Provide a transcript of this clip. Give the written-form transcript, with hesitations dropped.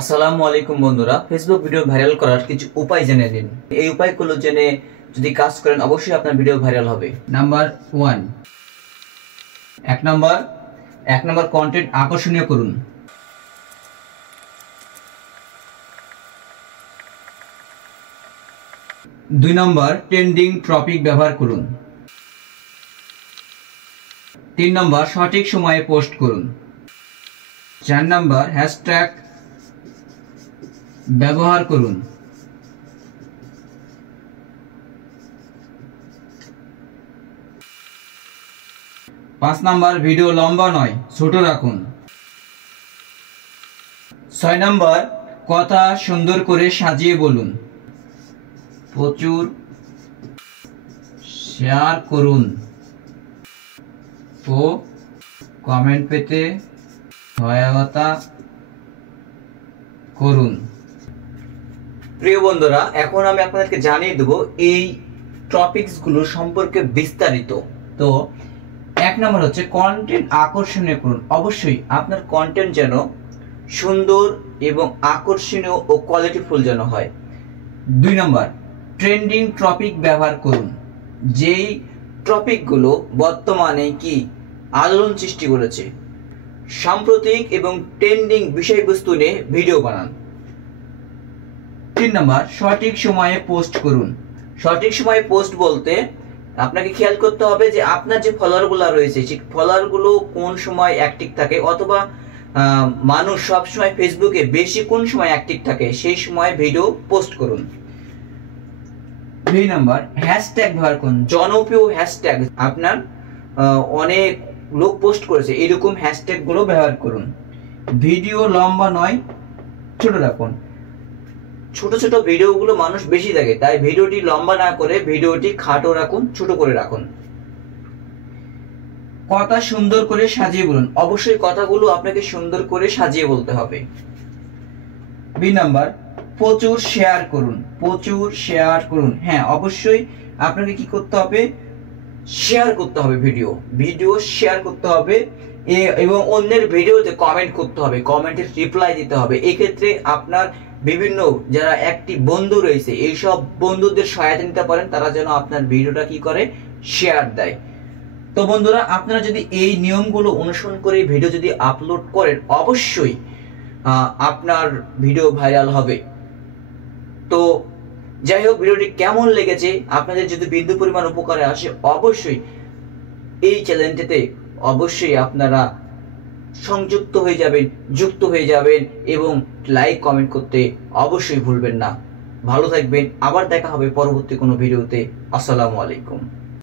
আসসালামু আলাইকুম বন্ধুরা, ফেসবুক ভিডিও ভাইরাল করার কিছু উপায় জেনে নিন। এই উপায়গুলো জেনে যদি কাজ করেন অবশ্যই আপনার ভিডিও ভাইরাল হবে। নাম্বার 1, এক নাম্বার কন্টেন্ট আকর্ষণীয় করুন। 2 নাম্বার ট্রেন্ডিং টপিক ব্যবহার করুন। 3 নাম্বার সঠিক সময়ে পোস্ট করুন। 4 নাম্বার হ্যাশট্যাগ ব্যবহার করুন। 5 নাম্বার ভিডিও লম্বা নয়, ছোট রাখুন। 6 নাম্বার কথা সুন্দর করে সাজিয়ে বলুন। প্রচুর শেয়ার করুন ও কমেন্ট পেতে সহায়তা করুন। প্রিয় বন্ধুরা, এখন আমি আপনাদেরকে জানিয়ে দেব এই টপিকসগুলো সম্পর্কে বিস্তারিত। তো 1 নম্বর হচ্ছে কন্টেন্ট আকর্ষণীয় করুন। অবশ্যই আপনার কন্টেন্ট যেন সুন্দর এবং আকর্ষণীয় ও কোয়ালিটিফুল যেন হয়। 2 নম্বর ট্রেন্ডিং টপিক ব্যবহার করুন। যেই টপিকগুলো বর্তমানে কি আলোড়ন সৃষ্টি করেছে, সাম্প্রতিক এবং ট্রেন্ডিং বিষয়বস্তু নিয়ে ভিডিও বানান। 3 নম্বর সঠিক সময়ে পোস্ট করুন। সঠিক সময়ে পোস্ট বলতে আপনাকে খেয়াল করতে হবে যে আপনার যে ফলোয়ারগুলো রয়েছে সেই ফলোয়ারগুলো কোন সময় অ্যাক্টিভ থাকে, অথবা মানুষ সবসময় ফেসবুকে বেশি কোন সময় অ্যাক্টিভ থাকে সেই সময় ভিডিও পোস্ট করুন। 2 নম্বর হ্যাশট্যাগ ব্যবহার করুন। জনপ্রিয় হ্যাশট্যাগ আপনার অনেক লোক পোস্ট করেছে এরকম হ্যাশট্যাগ গুলো ব্যবহার করুন। ভিডিও লম্বা নয়, ছোট রাখুন। ছোট ছোট ভিডিওগুলো মানুষ বেশি দেখে, তাই ভিডিওটি লম্বা না করে ভিডিওটি খাটো রাখুন, ছোট করে রাখুন। কথা সুন্দর করে সাজিয়ে বলুন। অবশ্যই কথাগুলো আপনাকে সুন্দর করে সাজিয়ে বলতে হবে। 2 নাম্বার প্রচুর শেয়ার করুন। প্রচুর শেয়ার করুন। হ্যাঁ, অবশ্যই আপনাকে কি করতে হবে, শেয়ার করতে হবে। ভিডিও শেয়ার করতে হবে এবং অন্যের ভিডিওতে কমেন্ট করতে হবে, কমেন্টের রিপ্লাই দিতে হবে। এই ক্ষেত্রে আপনার বিভিন্ন যারা অ্যাক্টিভ বন্ধু রয়েছে এইসব বন্ধুদের সহায়তা নিতে পারেন, তারা যেন আপনার ভিডিওটা কি করে, শেয়ার দেয়। তো বন্ধুরা, আপনারা যদি এই নিয়মগুলো অনুসরণ করে ভিডিও যদি আপলোড করেন অবশ্যই আপনার ভিডিও ভাইরাল হবে। তো যাই হোক, ভিডিওটি কেমন লেগেছে, আপনাদের যদি বিন্দু পরিমাণ উপকারে আসে অবশ্যই এই চ্যানেলটিতে অবশ্যই আপনারা সংযুক্ত হয়ে যাবেন, যুক্ত হয়ে যাবেন এবং লাইক কমেন্ট করতে অবশ্যই ভুলবেন না। ভালো থাকবেন, আবার দেখা হবে পরবর্তী কোনো ভিডিওতে। আসসালামু আলাইকুম।